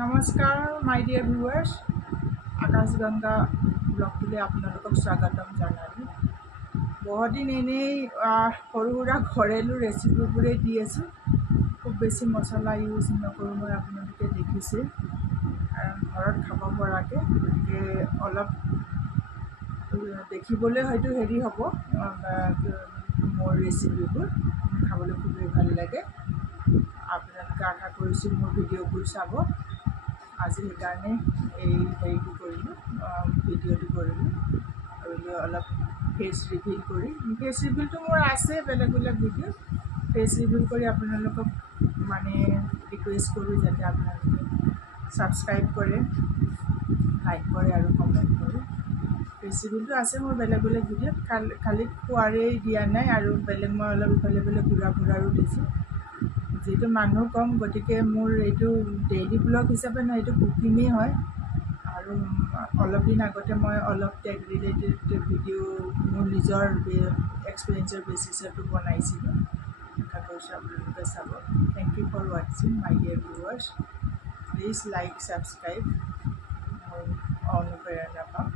নমস্কাৰ মাই dear viewers, Akashganga ব্লগটোলৈ আপোনালোকক স্বাগতম জনালোঁ। বহুদিন এনেই সৰু সুৰা ঘৰেলু ৰেচিপিবোৰেই দি আছোঁ। খুব বেছি মছলা ইউজ নকৰোঁ মই, আপোনালোকে দেখিছে, কাৰণ ঘৰত খাব পৰাকৈ। গতিকে অলপ দেখিবলৈ হয়তো হ'ব মোৰ ৰেচিপিবোৰ খাবলৈ খুবেই ভাল লাগে। আপোনালোকে আশা কৰিছোঁ মোৰ ভিডিঅ'বোৰ চাব। আজি সেইকাৰণে এই ভিডিঅ'টো কৰিলোঁ আৰু অলপ ফেচ ৰিভিল কৰি, ফেচ ৰিভিলটো মোৰ আছে বেলেগ বেলেগ ভিডিঅ'। ফেচ ৰিভিল কৰি আপোনালোকক ৰিকুৱেষ্ট কৰোঁ যাতে আপোনালোকে ছাবস্ক্ৰাইব কৰে, লাইক কৰে আৰু কমেণ্ট কৰে। ফেচ ৰিভিলটো আছে মোৰ বেলেগ বেলেগ ভিডিঅ'ত, খালি খোৱাৰেই দিয়া নাই, আৰু বেলেগ মই অলপ ইফালে ঘূৰা ফুৰাৰো দিছোঁ। যিহেতু মানুহ কম, গতিকে মোৰ এইটো ডেইলি ব্লগ হিচাপে নহয়, এইটো কুকিঙেই হয়। আৰু অলপ দিন আগতে মই অলপ টেক ৰিলেটেড ভিডিঅ' মোৰ নিজৰ এক্সপিৰিয়েঞ্চৰ বেচিছতো বনাইছিলোঁ। আশা কৰিছোঁ আপোনালোকে চাব। থেংক ইউ ফৰ ৱাচিং মাই dear viewers. Please like subscribe, মোৰ অনুপ্ৰেৰণা পাম।